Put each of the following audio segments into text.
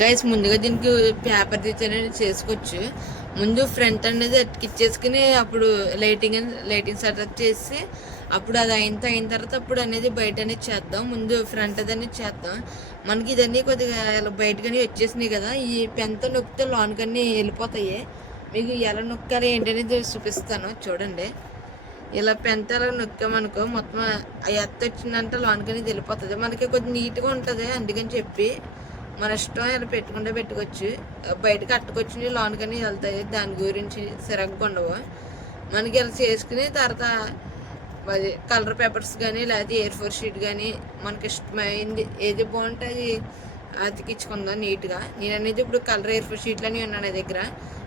Guys ముందుగా దీనికి paper తీసి చేసుకోవచ్చు. ముందు ఫ్రంట్ అనేది అతికిచ్చేసుకుని అప్పుడు లైటింగ్ సెటప్ చేసి అప్పుడు అది అయిన తర్వాత అప్పుడు అనేది బయట అనేది చేద్దాం. ముందు ఫ్రంట్ అనేది చేద్దాం. మనకి ఇదన్నీ కొద్దిగా ఇలా బయటకని వచ్చేసినాయి కదా, ఈ పెన్తో నొక్కితే లోన్కన్నీ వెళ్ళిపోతాయి. మీకు ఎలా నొక్కాలి ఏంటనేది చూపిస్తాను చూడండి. ఇలా పెన్తో అలా నొక్కామనుకో మొత్తం ఆ ఎత్త వచ్చిందంటే లోన్కనేది వెళ్ళిపోతుంది. మనకి కొద్దిగా నీట్గా ఉంటుంది. అందుకని చెప్పి మన ఇష్టం ఇలా పెట్టుకుంటే పెట్టుకోవచ్చు. బయటకు అట్టుకొచ్చి లోన్కని వెళ్తాయి. దాని గురించి సిరగ్గా ఉండవు. మనకి ఇలా చేసుకుని తర్వాత అది కలర్ పేపర్స్ కానీ లేకపోతే A4 షీట్ కానీ మనకి ఇష్టమైంది ఏది బాగుంటే అది అతికించుకుందాం నీట్గా. నేను అనేది ఇప్పుడు కలర్ A4 షీట్లు అని ఉన్నాను నా దగ్గర.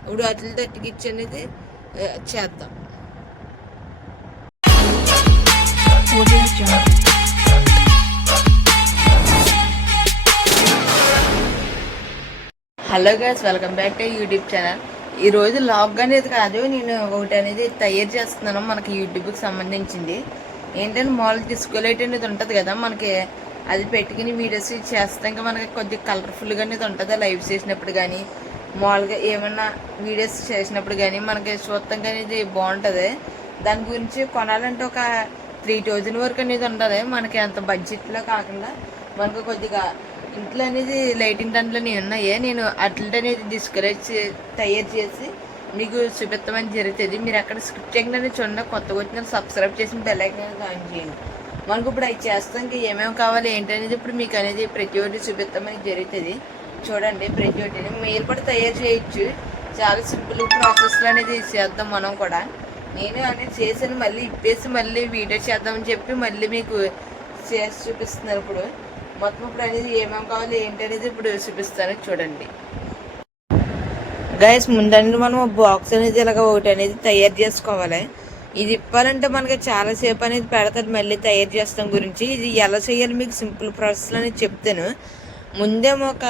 ఇప్పుడు వాటితో అతికిచ్చి అనేది చేద్దాం. Hello guys, welcome back to YouTube channel. ఈరోజు లాగ్ అనేది కాదు, నేను ఒకటి అనేది తయారు చేస్తున్నాను మనకి యూట్యూబ్కి సంబంధించింది. ఏంటంటే మామూలుగా డిస్కోలైట్ అనేది ఉంటుంది కదా, మనకి అది పెట్టుకుని వీడియోస్ చేస్తాం. ఇంకా మనకి కొద్దిగా కలర్ఫుల్గా అనేది ఉంటుంది లైవ్ చేసినప్పుడు కానీ మామూలుగా ఏమన్నా వీడియోస్ చేసినప్పుడు కానీ మనకి చూడటానికి అనేది బాగుంటుంది. దాని గురించి కొనాలంటే ఒక 3000 వరకు అనేది ఉంటుంది. మనకి అంత బడ్జెట్లో కాకుండా మనకు కొద్దిగా ఇంట్లో అనేది లైటింగ్ దాంట్లో ఉన్నాయి. నేను అట్లా అనేది డిస్కరేజ్ తయారు చేసి మీకు చూపిస్తామని జరుగుతుంది. మీరు అక్కడ స్క్రిప్ట్ చేయగానే చూడండి. కొత్తగా వచ్చిన సబ్స్క్రైబ్ చేసి బెల్ ఐకాన్ ఆన్ చేయండి. మనకు ఇప్పుడు అవి చేస్తానికి ఏమేమి కావాలి ఏంటనేది ఇప్పుడు మీకు అనేది ప్రతి ఒక్కటి చూపిస్తామని జరుగుతుంది. చూడండి, ప్రతి ఒక్కటిని మీరు కూడా తయారు చేయొచ్చు. చాలా సింపుల్ ప్రాసెస్లో అనేది చేద్దాం మనం కూడా. నేను అనేది చేసాను, మళ్ళీ ఇప్పేసి మళ్ళీ వీడియో చేద్దామని చెప్పి మళ్ళీ మీకు చేసి చూపిస్తున్నాను. ఇప్పుడు మొత్తం ఇప్పుడు అనేది ఏమేమి కావాలి ఏంటనేది ఇప్పుడు చూపిస్తాను చూడండి. గైస్, ముందండి మనం బాక్స్ అనేది ఇలాగ ఒకటి అనేది తయారు చేసుకోవాలి. ఇది ఇప్పాలంటే మనకి చాలాసేపు అనేది పెడతారు. మళ్ళీ తయారు చేస్తాం గురించి ఇది ఎలా చేయాలి మీకు సింపుల్ ప్రాసెస్లో అనేది చెప్తాను. ముందేమో ఒక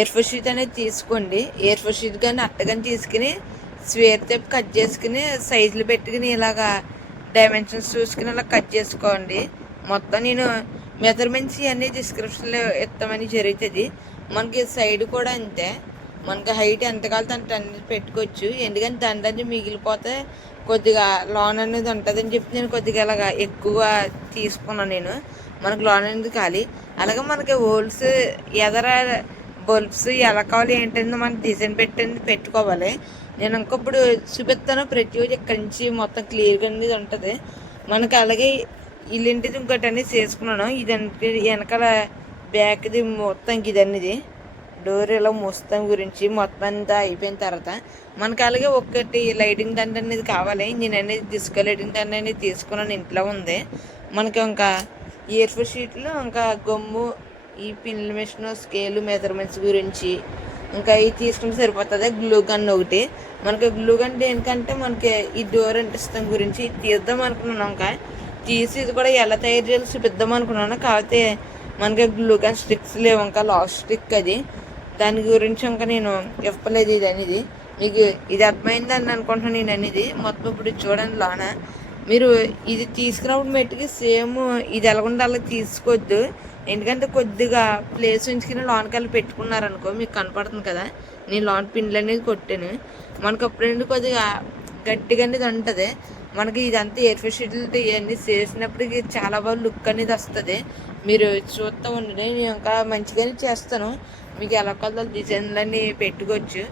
A4 షీట్ అనేది తీసుకోండి. A4 షీట్ కానీ అట్టగాని తీసుకుని స్వేర్ టేప్ కట్ చేసుకుని సైజులు పెట్టుకుని ఇలాగా డైమెన్షన్స్ చూసుకుని అలా కట్ చేసుకోండి. మొత్తం నేను మెజర్మెంట్స్ ఇవన్నీ డిస్క్రిప్షన్లో ఇస్తామని జరుగుతుంది. మనకి సైడ్ కూడా అంతే, మనకి హైట్ ఎంత కావాలో అంత అనేది పెట్టుకోవచ్చు. ఎందుకంటే దాని మిగిలిపోతే కొద్దిగా లోన్ అనేది ఉంటుందని చెప్పి నేను కొద్దిగా ఇలాగా ఎక్కువ తీసుకున్నాను. నేను మనకు లోన్ అనేది కావాలి. అలాగే మనకి హోల్స్ ఎదర బల్బ్స్ ఎలా కావాలి ఏంటంటే మనం డిజైన్ పెట్టుకోవాలి. నేను ఇంకొప్పుడు చూపిస్తాను ప్రతి రోజు ఇక్కడి నుంచి మొత్తం క్లియర్గా అనేది ఉంటుంది మనకి. అలాగే ఇల్లింటిది ఇంకోటి అనేది చేసుకున్నాను. ఇదంటే వెనకాల బ్యాక్ది మొత్తం ఇది అనేది డోర్ ఇలా మొత్తం గురించి మొత్తం అంతా అయిపోయిన తర్వాత మనకి అలాగే ఒకటి లైటింగ్ దండ అనేది కావాలి. నేను అనేది డిస్కో లైటింగ్ దండ అనేది తీసుకున్నాను, ఇంట్లో ఉంది. మనకి ఇంకా A4 షీట్లు ఇంకా గమ్ము ఈ పిన్ల మిషన్ స్కేలు మెజర్మెంట్స్ గురించి ఇంకా ఇవి తీసుకుంటే సరిపోతుంది. గ్లూ గన్ ఒకటి మనకి గ్లూ గన్ దేనికంటే మనకి ఈ డోర్ అంటిస్తాం గురించి తీద్దాం అనుకున్నాను. ఇంకా తీసి ఇది కూడా ఎలా తయారు చేయాలో చూపిద్దాం అనుకున్నాను. కాకపోతే మనకి గ్లూ గన్ స్టిక్స్ లేవు, ఇంకా లాస్ట్ స్టిక్ అది. దాని గురించి ఇంకా నేను ఇవ్వలేదు ఇది అనేది. మీకు ఇది అర్థమైందని అనుకుంటున్నాను నేను అనేది. మొత్తం ఇప్పుడు చూడండి లోన మీరు ఇది తీసుకున్నప్పుడు మెట్టుకి సేమ్ ఇది ఎలాగుందో అలా తీసుకోవద్దు. ఎందుకంటే కొద్దిగా ప్లేస్ ఉంచుకుని లోన్కల్లి పెట్టుకున్నారనుకో మీకు కనపడుతుంది కదా, నేను లోన్ పిన్లు అనేది కొట్టాను. మనకు అప్పుడు కొద్దిగా గట్టిగా అనేది ఉంటుంది. మనకి ఇదంతా A4 షీట్లు ఇవన్నీ చేసినప్పటికి చాలా బాగా లుక్ అనేది వస్తుంది. మీరు చూస్తూ ఉండండి, నేను ఇంకా మంచిగానే చేస్తాను. మీకు ఎలా కొద్ది డిజైన్లు అన్నీ పెట్టుకోవచ్చు.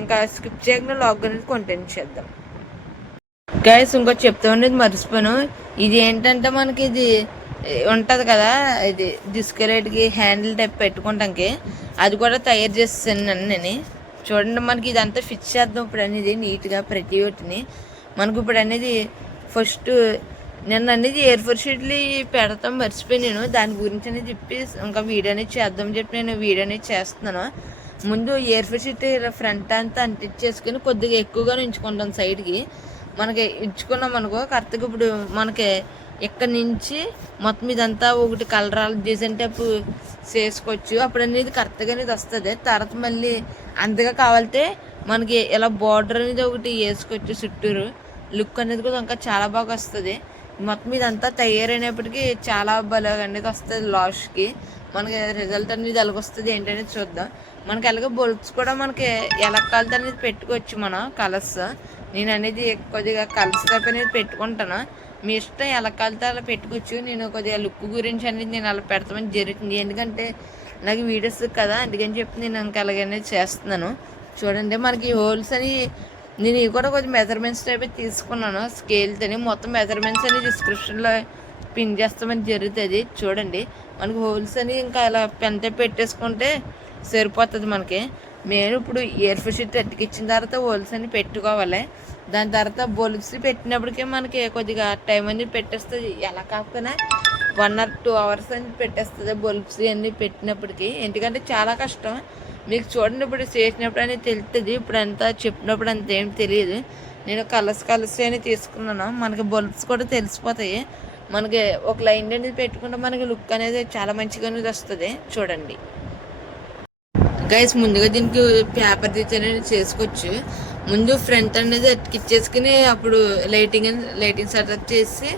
ఇంకా స్కిప్ చేయకుండా లాగ్ అనేది కంటిన్యూ చేద్దాం. గైస్, ఇంకోటి చెప్తా ఉండేది మర్చిపోయాను. ఇది ఏంటంటే మనకి ఇది ఉంటుంది కదా, ఇది డిస్కరేట్కి హ్యాండిల్ టైప్ పెట్టుకోవడానికి అది కూడా తయారు చేస్తాను నేను. చూడండి, మనకి ఇదంతా ఫిక్స్ చేద్దాం ఇప్పుడు అనేది నీట్గా ప్రతి ఒక్కటిని. మనకు ఇప్పుడు అనేది ఫస్ట్ నేను అనేది A4 షీట్లు పెడతాం మర్చిపోయి నేను దాని గురించి అనేది చెప్పి ఇంకా వీడియో అనేది చేద్దాం చెప్పి నేను వీడియో అనేది చేస్తున్నాను. ముందు A4 షీట్ ఫ్రంట్ అంతా అంటించేసుకుని కొద్దిగా ఎక్కువగా ఉంచుకుంటాం సైడ్కి. మనకి ఇచ్చుకున్నాం అనుకో కరెక్ట్గా ఇప్పుడు మనకి ఇక్కడ నుంచి మొత్తం ఇదంతా ఒకటి కలరాలు డిజైన్ టైప్ చేసుకోవచ్చు. అప్పుడు అనేది కరెక్ట్గా అనేది వస్తుంది. తర్వాత మళ్ళీ అంతగా కావాలితే మనకి ఇలా బార్డర్ అనేది ఒకటి వేసుకోవచ్చు. చుట్టూరు లుక్ అనేది కూడా ఇంకా చాలా బాగా వస్తుంది. మొత్తం ఇదంతా తయారైనప్పటికీ చాలా బలంగా అనేది వస్తుంది లాస్ట్కి. మనకి రిజల్ట్ అనేది ఎలాగొస్తుంది ఏంటనేది చూద్దాం. మనకి అలాగే బల్బ్స్ కూడా మనకి ఎలా కలర్ అనేది పెట్టుకోవచ్చు మనం కలర్స్. నేను అనేది కొద్దిగా కలర్స్ టైప్ అనేది పెట్టుకుంటాను. మీ ఇష్టం ఎలా కలితే అలా పెట్టుకోవచ్చు. నేను కొద్దిగా లుక్ గురించి అనేది నేను అలా పెడతామని జరుగుతుంది, ఎందుకంటే నాకు వీడియోస్ కదా, అందుకని చెప్పి నేను ఇంకా అలాగనే చేస్తున్నాను. చూడండి మనకి హోల్స్ అని నేను ఇవి కూడా కొంచెం మెజర్మెంట్స్ టైప్ తీసుకున్నాను స్కేల్తోని. మొత్తం మెజర్మెంట్స్ అని డిస్క్రిప్షన్లో పిన్ చేస్తామని జరుగుతుంది. చూడండి మనకి హోల్స్ అని ఇంకా అలా పెంత పెట్టేసుకుంటే సరిపోతుంది మనకి. మేము ఇప్పుడు ఎయిర్ ఫోర్ షీట్ అతికిచ్చిన తర్వాత హోల్స్ అని పెట్టుకోవాలి. దాని తర్వాత బల్బ్స్ పెట్టినప్పటికీ మనకి కొద్దిగా టైం అనేది పెట్టేస్తుంది. ఎలా కాకపోయినా 1 or 2 hours అని పెట్టేస్తుంది బల్బ్స్ అన్నీ పెట్టినప్పటికీ, ఎందుకంటే చాలా కష్టం. మీకు చూడండి ఇప్పుడు చేసినప్పుడు అనేది తెలుస్తుంది, ఇప్పుడు అంతా చెప్పినప్పుడు అంత ఏం తెలియదు. నేను కలర్స్ అని తీసుకున్నాను. మనకి బల్బ్స్ కూడా తెలిసిపోతాయి. మనకి ఒక లైన్ అనేది పెట్టుకుంటే మనకి లుక్ అనేది చాలా మంచిగా అనేది వస్తుంది. చూడండి గైస్, ముందుగా దీనికి పేపర్ డిజైన్ అనేది చేసుకోవచ్చు. ముందు ఫ్రంట్ అనేది అతికిచ్చేసుకుని అప్పుడు లైటింగ్ సెటప్ చేసి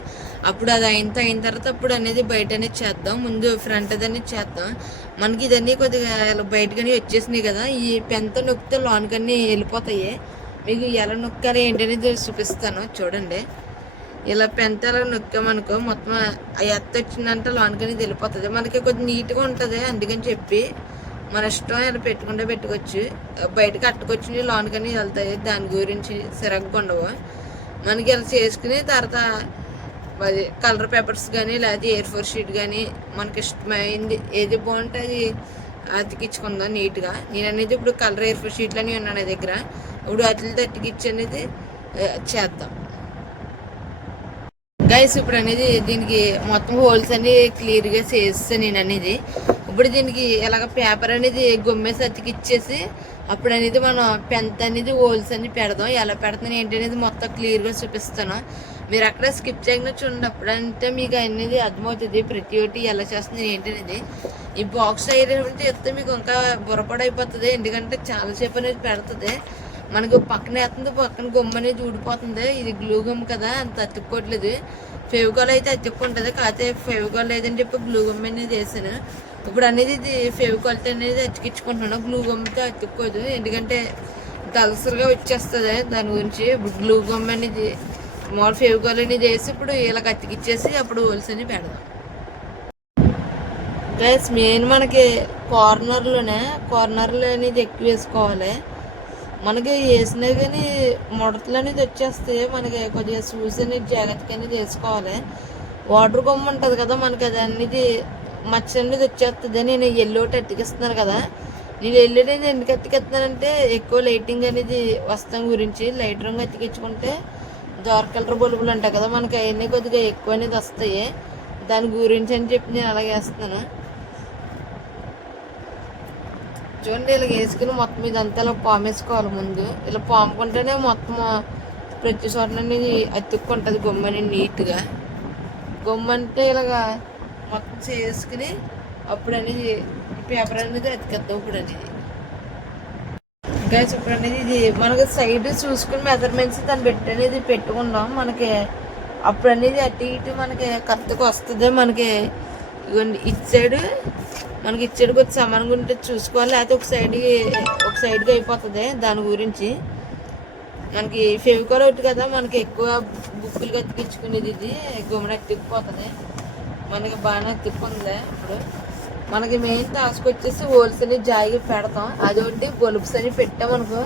అప్పుడు అది అయిన తర్వాత అప్పుడు అనేది బయట అనేది చేద్దాం. ముందు ఫ్రంట్ అనేది చేద్దాం. మనకి ఇదన్నీ కొద్దిగా బయటకని వచ్చేసినాయి కదా, ఈ పెన్తో నొక్కితే లోన్కన్నీ వెళ్ళిపోతాయి. మీకు ఎలా నొక్కాలి ఏంటనేది చూపిస్తాను. చూడండి ఇలా పెన్తో అలా నొక్కామనుకో మొత్తం ఎత్త వచ్చిందంటే లోన్కని వెళ్ళిపోతుంది. మనకి కొద్దిగా నీట్గా ఉంటుంది, అందుకని చెప్పి మన ఇష్టం ఇలా పెట్టుకుంటే పెట్టుకోవచ్చు. బయటకు అట్టుకొచ్చి లోన్కని వెళ్తాయి, దాని గురించి సిరగ్గా ఉండవు. మనకి ఇలా చేసుకుని తర్వాత అది కలర్ పేపర్స్ కానీ లేకపోతే ఎయిర్ ఫోర్ షీట్ కానీ మనకి ఇష్టమైంది ఏది బాగుంటే అది అతికించుకుందాం నీట్గా. నేను అనేది ఇప్పుడు కలర్ ఎయిర్ ఫోర్ షీట్లు అని ఉన్నాను నా దగ్గర. ఇప్పుడు వాటితో అతికిచ్చి అనేది చేద్దాం గైస్. ఇప్పుడు అనేది దీనికి మొత్తం హోల్స్ అన్ని క్లియర్గా చేస్తాను నేను అనేది. ఇప్పుడు దీనికి ఇలాగ పేపర్ అనేది గొమ్మేసి అతికిచ్చేసి అప్పుడు అనేది మనం పెన్త్ అనేది హోల్స్ అన్ని పెడదాం. ఎలా పెడతాను ఏంటి అనేది మొత్తం క్లియర్గా చూపిస్తాను. మీరు అక్కడ స్కిప్ చేయకుండా చూడండి, అప్పుడంటే మీకు అనేది అర్థమవుతుంది ప్రతి ఒక్కటి ఎలా చేస్తుంది ఏంటి అనేది. ఈ బాక్స్ అయ్యేటువంటి చెప్తే మీకు ఇంకా బుర్రపడి అయిపోతుంది, ఎందుకంటే చాలాసేపు అనేది పెడుతుంది. మనకు పక్కన వేస్తుంది, పక్కన గమ్మ అనేది ఊడిపోతుంది. ఇది గ్లూ గమ్ కదా, అంత అతుక్కోవట్లేదు. ఫెవికాల్ అయితే అతుక్కుంటుంది, కాకపోతే ఫెవికాల్ లేదని చెప్పి గ్లూ గమ్ అనేది వేసాను. ఇప్పుడు అనేది ఇది ఫెవికాల్తో అనేది అతికించుకుంటున్నాను. గ్లూ గమ్తో అతుక్కోదు, ఎందుకంటే దలసరిగా వచ్చేస్తుంది. దాని గురించి ఇప్పుడు గ్లూ గమ్ అనేది మామూలు ఫెవికాల్ అనేది వేసి ఇప్పుడు ఇలా అతికిచ్చేసి అప్పుడు హోల్స్ అని పెడదాం గైస్. మెయిన్ మనకి కార్నర్లో అనేది ఎక్కువ వేసుకోవాలి. మనకి వేసినా కానీ ముడతలు అనేది వచ్చేస్తాయి. మనకి కొద్దిగా చూసి అనేది జాగ్రత్తగా అనేది వేసుకోవాలి. వాటర్ కొమ్మ ఉంటుంది కదా మనకి, అది అనేది మచ్చ అనేది వచ్చేస్తుంది. నేను ఎల్లో అతికిస్తున్నాను కదా, నేను ఎల్లో అనేది ఎందుకు అతికిస్తున్నానంటే ఎక్కువ లైటింగ్ అనేది వస్తాం గురించి. లైట్ రంగు అతికించుకుంటే డార్క్ కలర్ బల్బులు ఉంటాయి కదా మనకి, అవన్నీ కొద్దిగా ఎక్కువ అనేది వస్తాయి. దాని గురించి అని చెప్పి నేను అలాగే వేస్తున్నాను. చూడండి ఇలా వేసుకుని మొత్తం ఇదంతా ఇలా పాము వేసుకోవాలి. ముందు ఇలా పాముకుంటేనే మొత్తం ప్రతి చోట అనేది అతుక్కుంటుంది గొమ్మని నీట్గా. గొమ్మ అంటే ఇలాగా మొత్తం చేసుకుని అప్పుడు అనేది పేపర్ అనేది అతికేద్దాం. ఇప్పుడు అనేది గైస్, ఇప్పుడు అనేది ఇది మనకి సైడ్ చూసుకుని మెజర్మెంట్స్ దాన్ని పెట్టి అనేది పెట్టుకుందాం. మనకి అప్పుడు అనేది అటు ఇటు మనకి కరెక్ట్గా వస్తుంది. మనకి ఇటు సైడ్ కొంచెం సమానంగా ఉంటే చూసుకోవాలి, లేకపోతే ఒక సైడ్గా అయిపోతుంది. దాని గురించి మనకి ఫెవికాల్ ఒకటి కదా మనకి ఎక్కువ బుక్కులు అతికించుకునేది, ఇది గుమ్మడి అతికిపోతుంది. మనకి బాగానే అతిక్కుంది. ఇప్పుడు మనకి మెయిన్ టాస్క్ వచ్చేసి హోల్స్ అని జాయిగా పెడతాం. అదొకటి బల్బ్స్ అని పెట్టామనుకో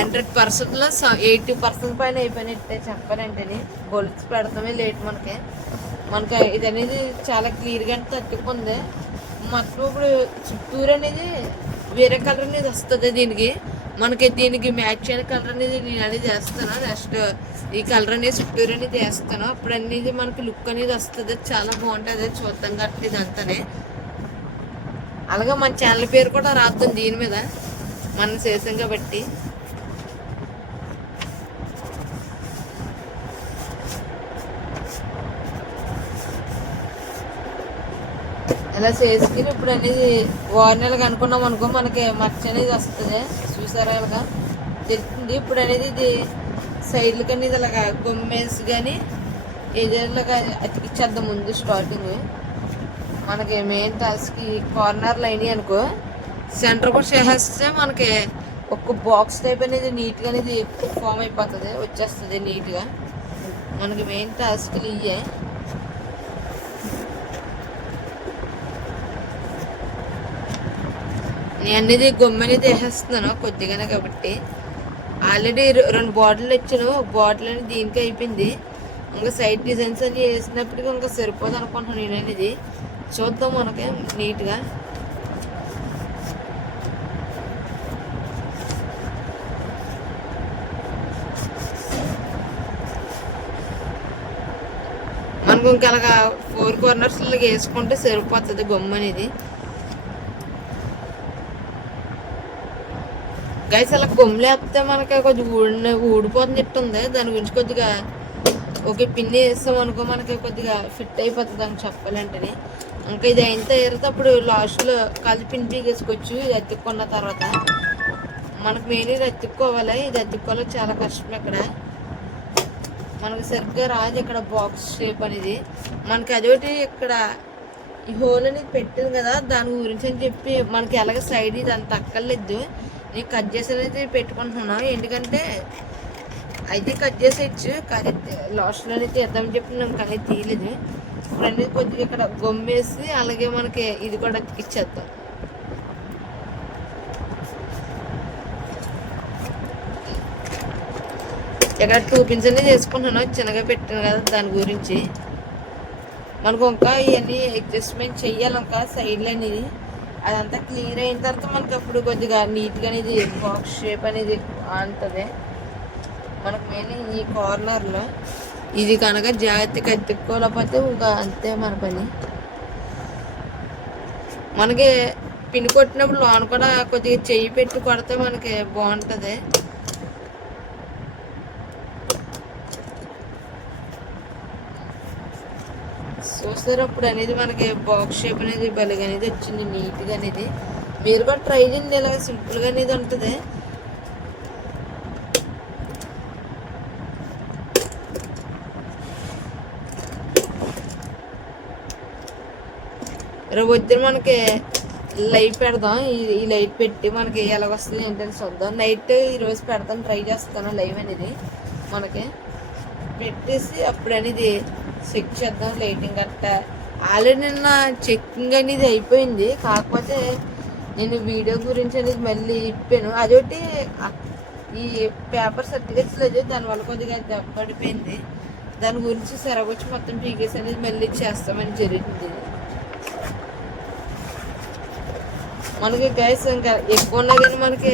100%లో 80% పైన అయిపోయినట్టే చెప్పాలంటే. బల్బ్స్ పెడతామే లేట్ మనకి ఇది అనేది చాలా క్లియర్గా అంటే తట్టుకుంది. మొత్తం ఇప్పుడు చుట్టూరు అనేది వేరే కలర్ అనేది వస్తుంది దీనికి మ్యాచ్ అయిన కలర్ అనేది నేను అనేది చేస్తాను. నెక్స్ట్ ఈ కలర్ అనేది చుట్టూరు అనేది వేస్తాను. అప్పుడు అనేది మనకి లుక్ అనేది వస్తుంది, చాలా బాగుంటుంది చూద్దాం కాబట్టి ఇదంతానే. అలాగే మన ఛానల్ పేరు కూడా రాద్దాం దీని మీద, మనం చేసాం కాబట్టి. ఇలా చేసుకుని ఇప్పుడు అనేది వార్నెలకు అనుకున్నాం అనుకో మనకి మచ్చ అనేది వస్తుంది. చూసారా ఇలాగా తెలుస్తుంది. ఇప్పుడు అనేది ఇది సైడ్లకి అనేది ఇలాగా గొమ్మేసి కానీ ఏదైనా అతికిచ్చేద్దాం ముందు స్టార్టింగ్. మనకి మెయిన్ టాస్క్ ఈ కార్నర్లు అయినాయి అనుకో, సెంటర్ కూడా చేసేస్తే మనకి ఒక బాక్స్ టైప్ అనేది నీట్గా అనేది ఫామ్ అయిపోతుంది, వచ్చేస్తుంది నీట్గా. మనకి మెయిన్ టాస్క్లు ఇవే. నేను అనేది గొమ్మ అనేది వేసేస్తున్నాను కొద్దిగానే కాబట్టి. ఆల్రెడీ 2 బాటిల్ వచ్చాను, ఒక బాటిల్ అనేది దీనికి అయిపోయింది. ఇంకా సైడ్ డిజైన్స్ అన్ని వేసినప్పటికీ ఇంకా సరిపోదు అనుకుంటున్నాను నేను అనేది. చూద్దాం మనకి నీట్గా. మనకు ఇంకా అలాగా 4 కార్నర్స్ వేసుకుంటే సరిపోతుంది గొమ్మ అనేది. గైస్ అలా గొమ్ములు వేస్తే మనకి కొద్దిగా ఊడిపోతున్నట్టుంది. దాని గురించి కొద్దిగా ఒక పిన్ని వేస్తాం అనుకో మనకి కొద్దిగా ఫిట్ అయిపోతుంది అని చెప్పాలంటే. ఇంకా ఇది అయిన తర్వాత అప్పుడు లాస్ట్లో కలిపి పిన్ పీకేసుకోవచ్చు. ఇది అతుక్కున్న తర్వాత మనకు మెయిన్ ఇది అతుక్కోవాలి. ఇది అతుక్కోవాలి చాలా కష్టం. ఇక్కడ మనకు సరిగ్గా రాదు ఇక్కడ బాక్స్ షేప్ అనేది. మనకి అదొకటి ఇక్కడ ఈ హోల్ అనేది పెట్టింది కదా, దాని గురించి అని చెప్పి మనకి ఎలాగ సైడ్ ఇది అంత అక్కర్లేదు. నేను కట్ చేసి అనేది పెట్టుకుంటున్నాను, ఎందుకంటే అయితే కట్ చేసేయచ్చు కానీ లాస్ట్లో అనేది తీద్దామని చెప్పి నేను కానీ తీయలేదు. ఇప్పుడు అనేది కొద్దిగా ఇక్కడ గొమ్మేసి అలాగే మనకి ఇది కూడా అతికిచ్చేద్దాం. ఇక్కడ 2 పిన్స్ అనేది వేసుకుంటున్నాను, చిన్నగా పెట్టాను కదా దాని గురించి. మనకు ఇంకా ఇవన్నీ అడ్జస్ట్మెంట్ చెయ్యాలి. ఇంకా సైడ్లో అనేది అదంతా క్లియర్ అయిన తర్వాత మనకి అప్పుడు కొద్దిగా నీట్గా అనేది బాక్స్ షేప్ అనేది అంటుంది. మనకు మెయిన్ ఈ కార్నర్లో ఇది కనుక జాగ్రత్తగా ఎత్తుక్కోలేకపోతే ఇంకా అంతే మన పని. మనకి పిన్ కొట్టినప్పుడు లోన కూడా కొద్దిగా చెయ్యి పెట్టి కొడితే మనకి బాగుంటుంది. చూస్తారు అప్పుడు అనేది మనకి బాక్స్ షేప్ అనేది బలిగా అనేది వచ్చింది నీట్గా అనేది. మీరు కూడా ట్రై చేయండి, ఇలాగ సింపుల్గా అనేది ఉంటుంది. రేపు వద్దు మనకి లైట్ పెడదాం. ఈ లైట్ పెట్టి మనకి ఎలాగ వస్తుంది ఏంటని చూద్దాం. నైట్ ఈరోజు పెడతాను, ట్రై చేస్తాను లైవ్ అనేది మనకి పెట్టేసి అప్పుడు అనేది చెక్ చేద్దాం లైటింగ్ గట్టా. ఆల్రెడీ నిన్న చెక్కింగ్ అనేది అయిపోయింది, కాకపోతే నేను వీడియో గురించి అనేది మళ్ళీ ఇప్పాను. అదొకటి ఈ పేపర్ సర్టిఫికెట్స్ లేదు, దానివల్ల కొద్దిగా దెబ్బపడిపోయింది. దాని గురించి సరగొచ్చి మొత్తం పీకేసి అనేది మళ్ళీ చేస్తామని జరిగింది. మనకి గైస్ ఇంకా ఎక్కువ ఉన్నా కానీ మనకి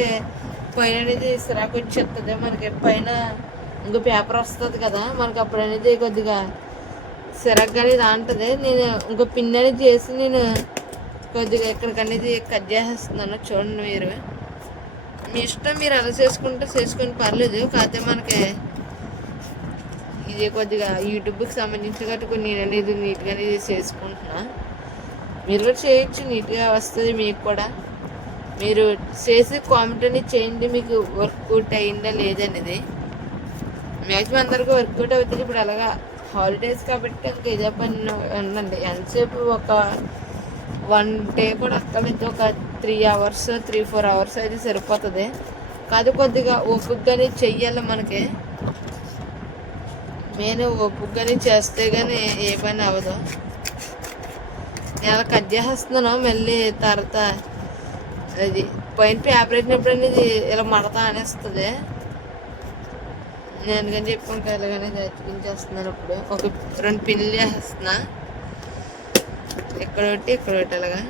పైన అనేది సిరాకు వచ్చేస్తుంది. మనకి పైన ఇంకో పేపర్ వస్తుంది కదా, మనకి అప్పుడు అనేది కొద్దిగా సిరాక్ అనేది అంటుంది. నేను ఇంకో పిన్ అనేది చేసి నేను కొద్దిగా ఇక్కడికి అనేది కట్ చేసేస్తున్నాను. చూడండి మీరు మీ ఇష్టం, మీరు ఎలా చేసుకొని పర్లేదు. కాకపోతే మనకి ఇది కొద్దిగా యూట్యూబ్కి సంబంధించి కాబట్టి కొన్ని నేను అనేది నీట్గా అనేది చేసుకుంటున్నా. మీరు కూడా చేయొచ్చు, నీట్గా వస్తుంది మీకు కూడా. మీరు చేసి కామెంట్ అనేది చేయండి మీకు వర్కౌట్ అయిందా లేదనేది. మ్యాక్సిమం అందరికీ వర్కౌట్ అవుతుంది. ఇప్పుడు అలాగా హాలిడేస్ కాబట్టి ఇంకా ఇదే పని ఉందండి. ఎంతసేపు ఒక 1 డే కూడా అక్కడైతే ఒక 3-4 అవర్స్ అయితే సరిపోతుంది. కాదు కొద్దిగా ఓపికగానే చెయ్యాలి. మనకి నేను ఓపికగానే చేస్తే కానీ ఏ పని అవ్వదు. నేను అలా కట్ చేసేస్తున్నాను. మళ్ళీ తర్వాత అది పైన పేపర్ వేసినప్పుడు అనేది ఇలా మడతా అనేస్తుంది. నేను కానీ చెప్పాను ఇలాగనే అతికించేస్తున్నాను. ఇప్పుడు ఒక 2 పిన్నులు వేసేస్తున్నా, ఇక్కడ ఒకటి అలాగా.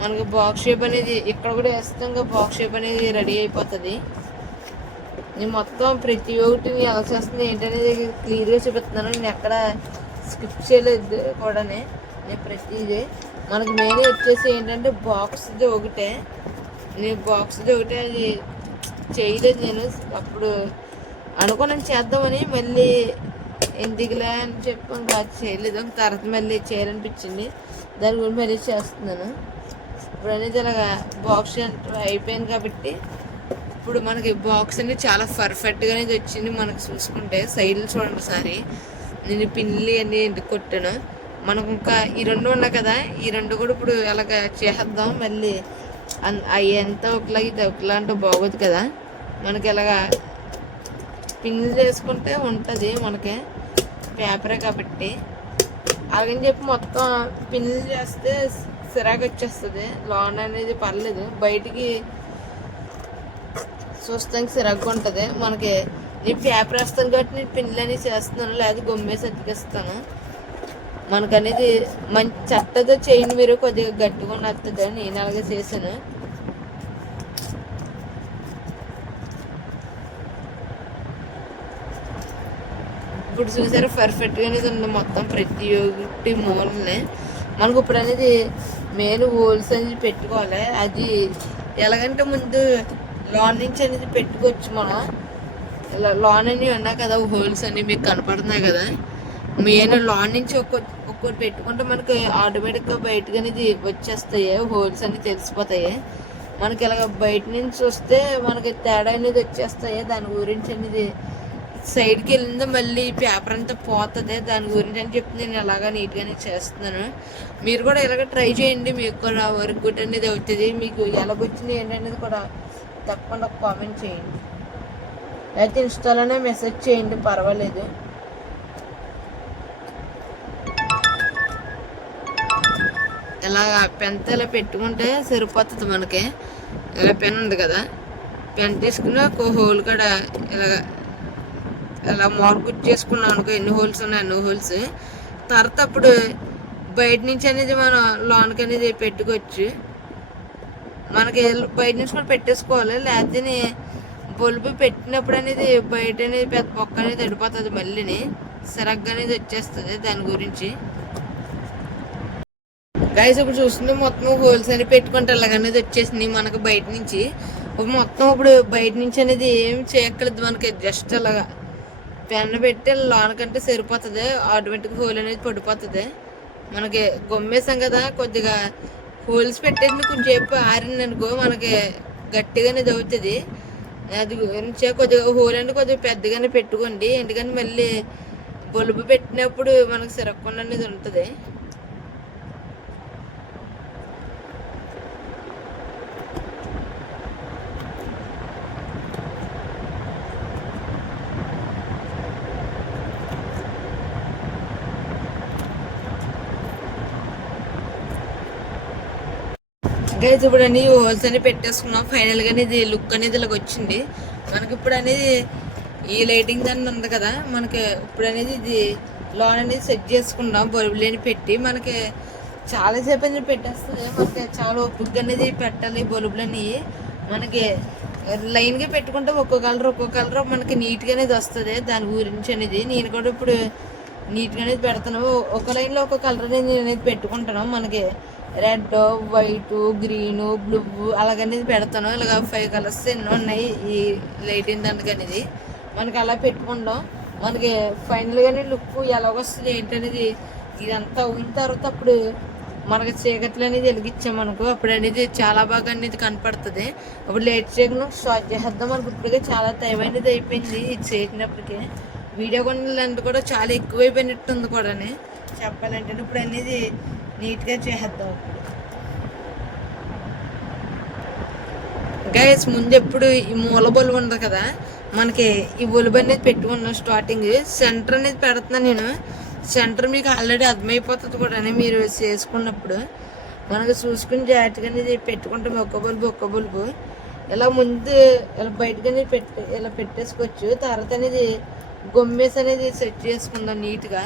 మనకు బాక్స్ షేప్ అనేది ఇక్కడ కూడా వేస్తాం, బాక్స్ షేప్ అనేది రెడీ అయిపోతుంది. నేను మొత్తం ప్రతి ఒక్కటి ఎలా చేస్తుంది ఏంటనేది క్లియర్గా చూపిస్తున్నాను. నేను ఎక్కడ స్కిప్ చేయలేదు కూడా. నేను ప్రతిదీ మనకు మెయిన్ వచ్చేసి ఏంటంటే బాక్స్ది ఒకటే. నేను బాక్స్ది ఒకటే అది చేయలేదు. నేను అప్పుడు అనుకున్నాను చేద్దామని, మళ్ళీ ఎందుకులే అని చెప్పి కాదు చేయలేదు. తర్వాత మళ్ళీ చేయాలనిపించింది, దాని గురించి మళ్ళీ చేస్తున్నాను. ఇప్పుడు అనేది అలాగా బాక్స్ అయిపోయింది కాబట్టి ఇప్పుడు మనకి బాక్స్ అనేది చాలా పర్ఫెక్ట్గా అనేది వచ్చింది. మనకు చూసుకుంటే సైడ్లు చూడండి ఒకసారి. నేను పిన్లు అన్నీ ఎందుకు కొట్టాను. మనకు ఇంకా ఈ రెండు ఉన్నాయి కదా, ఈ రెండు కూడా ఇప్పుడు అలాగ చేద్దాం. మళ్ళీ అవి ఎంత ఒకలాగా ఇది ఒకలా అంటే బాగోదు కదా. మనకి ఇలాగా పిన్లు చేసుకుంటే ఉంటుంది మనకి పేపరే కాబట్టి. అలాగని చెప్పి మొత్తం పిన్లు చేస్తే సిరాకు వచ్చేస్తుంది. లోన్ అనేది పర్లేదు, బయటికి చూస్తానికి సిరాకు ఉంటుంది. మనకి నేను పేపర్ వేస్తాను కాబట్టి నేను పిన్లు అనేది చేస్తున్నాను, లేదా గొమ్మేసి అతికిస్తాను. మనకు అనేది మంచి చట్టతో చేయండి, మీరు కొద్దిగా గట్టిగా వస్తుంది. నేను అలాగే చేశాను. ఇప్పుడు చూసారా పర్ఫెక్ట్గా అనేది ఉంది మొత్తం ప్రతి ఒక్కటి మూలనే. మనకు ఇప్పుడు అనేది మెయిన్ హోల్స్ అనేది పెట్టుకోవాలి. అది ఎలాగంటే ముందు లోన్ నుంచి అనేది పెట్టుకోవచ్చు మనం. ఇలా లోన్ అని ఉన్నాయి కదా, హోల్స్ అన్ని మీకు కనపడుతున్నాయి కదా. మెయిన్ లోన్ నుంచి ఒక్కొక్కటి పెట్టుకుంటే మనకి ఆటోమేటిక్గా బయటకు అనేది వచ్చేస్తాయి, హోల్స్ అన్ని తెలిసిపోతాయి. మనకి ఇలాగ బయట నుంచి వస్తే మనకి తేడా అనేది వచ్చేస్తాయి. దాని గురించి అనేది సైడ్కి వెళ్ళిందో మళ్ళీ పేపర్ అంతా పోతుంది. దాని గురించి అని చెప్పి నేను అలాగా నీట్గానే చేస్తున్నాను. మీరు కూడా ఇలాగ ట్రై చేయండి, మీకు కూడా వర్క్ గుడ్ అనేది అవుతుంది. మీకు ఎలాగొచ్చింది ఏంటనేది కూడా తప్పకుండా కామెంట్ చేయండి, అయితే ఇన్స్టాలోనే మెసేజ్ చేయండి, పర్వాలేదు. ఇలా పెన్తో ఇలా పెట్టుకుంటే సరిపోతుంది మనకి. ఇలా పెన్ ఉంది కదా, పెన్ తీసుకుని ఒక హోల్ కూడా ఇలా మార్కుట్ చేసుకున్నాం అనుకో, ఎన్ని హోల్స్ ఉన్నాయి అన్ని హోల్స్. తర్వాత అప్పుడు బయట నుంచి అనేది మనం లోన్కి అనేది పెట్టుకోవచ్చు. మనకి బయట నుంచి కూడా పెట్టేసుకోవాలి, లేకపోతే బల్బు పెట్టినప్పుడు అనేది బయట అనేది పెద్ద బొక్క అనేది తడిపోతుంది, మళ్ళీని సరగ్గా అనేది వచ్చేస్తుంది. దాని గురించి గైస్ ఇప్పుడు చూస్తుంది మొత్తం హోల్స్ అనేది పెట్టుకుంటే అలాగనేది వచ్చేసింది మనకు బయట నుంచి. మొత్తం ఇప్పుడు బయట నుంచి అనేది ఏం చేయక్కర్లేదు, మనకి జస్ట్ అలాగా పెన్ పెట్టి లోనకంటే సరిపోతుంది. ఆటోమేటిక్గా హోల్ అనేది పడిపోతుంది. మనకి గొమ్మేసాం కదా, కొద్దిగా హోల్స్ పెట్టేసి కొంచెం సేపు ఆరిందనుకో మనకి గట్టిగానే అవుతుంది. అది కొద్దిగా హోల్ అనేది కొద్దిగా పెద్దగానే పెట్టుకోండి, ఎందుకని మళ్ళీ బల్బు పెట్టినప్పుడు మనకు సిరక్కుండా అనేది ఉంటుంది. గైస్ ఇప్పుడు అన్ని హోల్స్ అని పెట్టేసుకున్నాం. ఫైనల్గా అనేది లుక్ అనేది ఇలాగ వచ్చింది మనకి. ఇప్పుడు అనేది ఈ లైటింగ్ దాన్ని ఉంది కదా, మనకి ఇప్పుడు అనేది ఇది లోన్ అనేది సెట్ చేసుకున్నాం బల్బులని పెట్టి. మనకి చాలాసేపు అనేది పెట్టేస్తుంది, మనకి చాలా ఓపిక అనేది పెట్టాలి బల్బులని. మనకి లైన్గా పెట్టుకుంటే ఒక్కో కలర్ మనకి నీట్గా అనేది వస్తుంది. దాని గురించి అనేది నేను కూడా ఇప్పుడు నీట్గా అనేది పెడతాను. ఒక లైన్లో ఒక కలర్ అనేది పెట్టుకుంటాను. మనకి రెడ్, వైట్, గ్రీన్, బ్లూ అలాగనేది పెడతాను. ఇలాగ 5 కలర్స్ ఎన్నో ఉన్నాయి ఈ లైటింగ్ దానికి అనేది. మనకి అలా పెట్టుకుంటాం. మనకి ఫైనల్గానే లుక్ ఎలాగొస్తుంది ఏంటనేది ఇదంతా అయిన తర్వాత అప్పుడు మనకి చీకట్లు అనేది వెలిగించామనుకో అప్పుడు అనేది చాలా బాగా అనేది కనపడుతుంది. అప్పుడు లేట్ చేయకుండా స్టార్ట్ చేద్దాం. మనకి ఇప్పటికే చాలా టైం అనేది అయిపోయింది ఇది చేసినప్పటికీ. వీడియో కొనలేంటి కూడా చాలా ఎక్కువైపోయినట్టుంది కూడా చెప్పాలంటే. ఇప్పుడు అనేది నీట్గా చేద్దాం. గైస్ ముందు ఎప్పుడు ఈ మూల బల్బు ఉంది కదా, మనకి ఈ బల్బు అనేది పెట్టుకున్నాను. స్టార్టింగ్ సెంటర్ అనేది పెడుతున్నాను నేను. సెంటర్ మీకు ఆల్రెడీ అర్థమైపోతుంది కూడా మీరు చేసుకున్నప్పుడు. మనకు చూసుకుని జాగ్రత్తగా అనేది పెట్టుకుంటాం. ఒక్క బల్బు ఇలా ముందు ఇలా బయటకు అనేది ఇలా పెట్టేసుకోవచ్చు. తర్వాత అనేది గొమ్మేసి అనేది సెట్ చేసుకుందాం నీట్గా.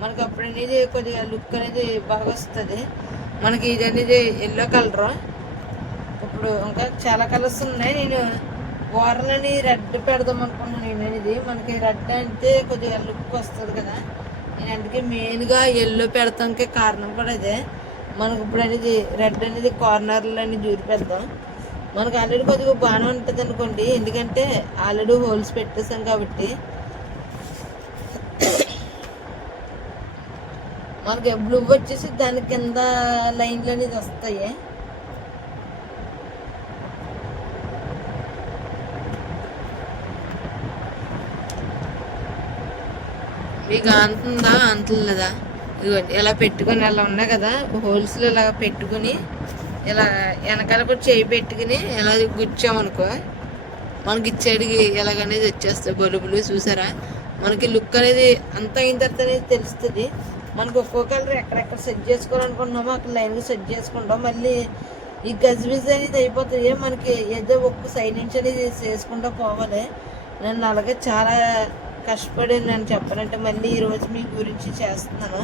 మనకు అప్పుడు అనేది కొద్దిగా లుక్ అనేది బాగా వస్తుంది. మనకి ఇది అనేది ఎల్లో కలర్. ఇప్పుడు ఇంకా చాలా కలర్స్ ఉన్నాయి. నేను వారలని రెడ్ పెడదాం అనుకున్నాను. నేను అనేది మనకి రెడ్ అంటే కొద్దిగా లుక్ వస్తుంది కదా, నేను అందుకే మెయిన్గా ఎల్లో పెడతానికి కారణం కూడా ఇదే. మనకు ఇప్పుడు అనేది రెడ్ అనేది కార్నర్లు అనేది జూరి పెడదాం. మనకు ఆల్రెడీ కొద్దిగా బాగానే ఉంటుంది అనుకోండి, ఎందుకంటే ఆల్రెడీ హోల్స్ పెట్టేసాం కాబట్టి. మనకి బ్లూ వచ్చేసి దాని కింద లైన్లు అనేది వస్తాయి. మీకు అంతుందా అంతలేదా? ఇదిగోండి ఇలా పెట్టుకొని అలా ఉన్నాయి కదా హోల్స్లో ఇలా పెట్టుకుని ఇలా వెనకాల కూడా చేయి పెట్టుకుని ఇలా గుచ్చామనుకో మనకి ఇచ్చేడికి ఎలాగనేది వచ్చేస్తాయి బల్బులు. చూసారా మనకి లుక్ అనేది అంత అయిన తర్వాత అనేది తెలుస్తుంది. మనకు ఒక్కో కలర్ ఎక్కడెక్కడ సెట్ చేసుకోవాలనుకుంటున్నామో అక్కడ లైన్గా సెట్ చేసుకుంటాం. మళ్ళీ ఈ గజ్బిజ్ అనేది అయిపోతుంది. మనకి ఏదో ఒక్క సైడ్ నుంచి అనేది చేసుకుంటూ పోవాలి. నన్ను అలాగే చాలా కష్టపడి నేను చెప్పాలంటే మళ్ళీ ఈరోజు మీ గురించి చేస్తున్నాను.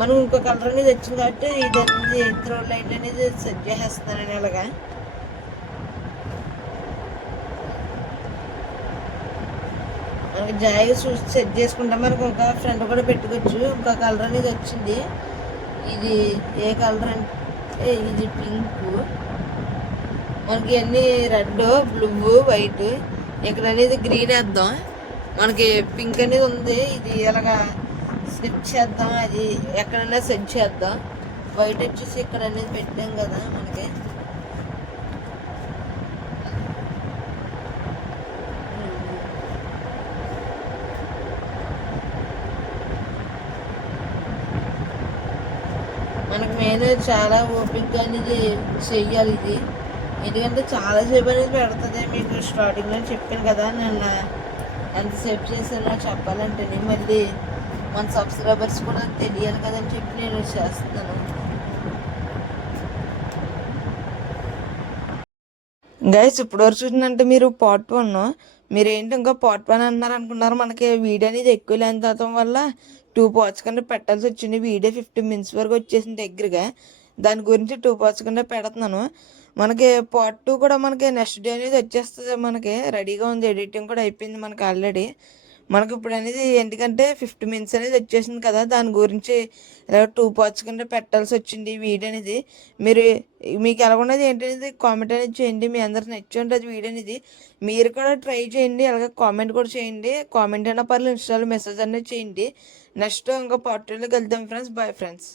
మనం ఇంకో కలర్ అనేది వచ్చింది కాబట్టి ఇదన్నీ త్రో లైన్ అనేది సెట్ చేసేస్తున్నాను అలాగా. మనకి జాయిగా చూసి సెట్ చేసుకుంటాం. మనకు ఒక ఫ్రంట్ కూడా పెట్టుకోవచ్చు. ఇంకో కలర్ అనేది వచ్చింది. ఇది ఏ కలర్ అంటే ఇది పింక్. మనకి అన్నీ రెడ్, బ్లూ, వైట్. ఇక్కడ అనేది గ్రీన్ వేద్దాం. మనకి పింక్ అనేది ఉంది. ఇది ఎలాగా స్లిప్ చేద్దాం. అది ఎక్కడైనా సెట్ చేద్దాం. వైట్ వచ్చేసి ఇక్కడ అనేది పెట్టాం కదా మనకి. మనకు మెయిన్ చాలా ఓపికగా అనేది చెయ్యాలి ఇది. ఎందుకంటే చాలాసేపు అనేది పెడుతుంది. మీకు స్టార్టింగ్లో చెప్పాను కదా నేను ఎంతసేపు చేశానో చెప్పాలంటే మళ్ళీ మన సబ్స్క్రైబర్స్ కూడా తెలియాలి కదని చెప్పి నేను చేస్తున్నాను. గైస్ ఇప్పటివరకు చూసిందంటే మీరు పార్ట్ 1 మీరు ఏంటి ఇంకా పార్ట్ 1 అన్నారు అనుకున్నారు. మనకి వీడియో అనేది ఎక్కువ లెంత్ అవడం వల్ల 2 పార్ట్స్ కింద పెట్టాల్సి వచ్చింది. వీడియో 15 మినిట్స్ వరకు వచ్చేసింది దగ్గరగా. దాని గురించి 2 పార్ట్స్ కింద పెడుతున్నాను. మనకి పార్ట్ 2 కూడా మనకి నెక్స్ట్ డే అనేది వచ్చేస్తుంది. మనకి రెడీగా ఉంది. ఎడిటింగ్ కూడా అయిపోయింది మనకి ఆల్రెడీ. మనకి ఇప్పుడు అనేది ఎందుకంటే 50 మినిట్స్ అనేది వచ్చేసింది కదా దాని గురించి ఇలా 2 పార్ట్స్ కింద పెట్టాల్సి వచ్చింది ఈ వీడియో అనేది. మీకు ఎలా ఉన్నది ఏంటనేది కామెంట్ అనేది చేయండి. మీ అందరికి నచ్చి ఉంటుంది వీడియో అనేది. మీరు కూడా ట్రై చేయండి. అలాగే కామెంట్ కూడా చేయండి. కామెంట్ అయినా పర్లేదు, ఇన్స్టాలో మెసేజ్ అనేది చేయండి. నెక్స్ట్ ఇంకా పార్ట్ 2లోకి వెళ్తాం ఫ్రెండ్స్. Bye friends.